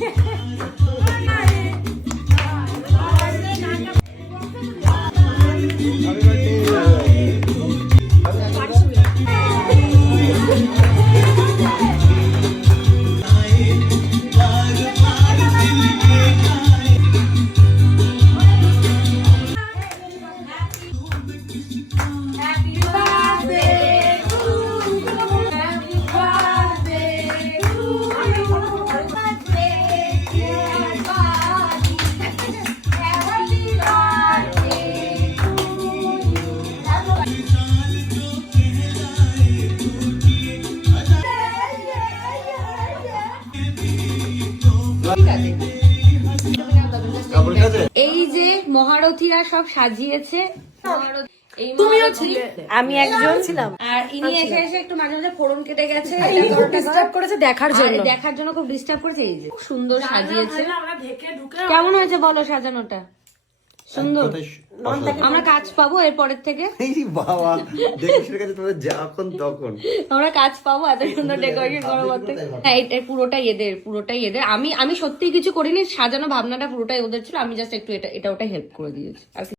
Yeah. এই যে মহারথীরা সব সাজিয়েছে। তুমিও ছিলে। আমি একজন। ছিলাম। আর ইনি এসে এসে একটু মাঝে মাঝে ফোড়ন কেটে গেছে। ডিস্টার্ব করেছে দেখার জন্য। দেখার জন্য খুব ডিস্টার্ব করেছে। এই যে খুব সুন্দর সাজিয়েছে। আমরা ঢেকে ঢুকে কেমন হয়েছে বলো সাজানোটা? সুন্দর। আমরা কাজ পাবো এরপরের থেকে। বাবা ডেকোরেশনের কাছে তোমাদের যখন তখন। আমরা কাজ পাবো এত সুন্দর ডেকোরেশন করো বলতে হ্যাঁ এটা পুরোটাই এদের পুরোটাই এদের। আমি আমি সত্যি কিছু করিনি সাজানো ভাবনাটা পুরোটাই ওদের ছিল। আমি জাস্ট একটু এটা এটা ওটা হেল্প করে দিয়েছি।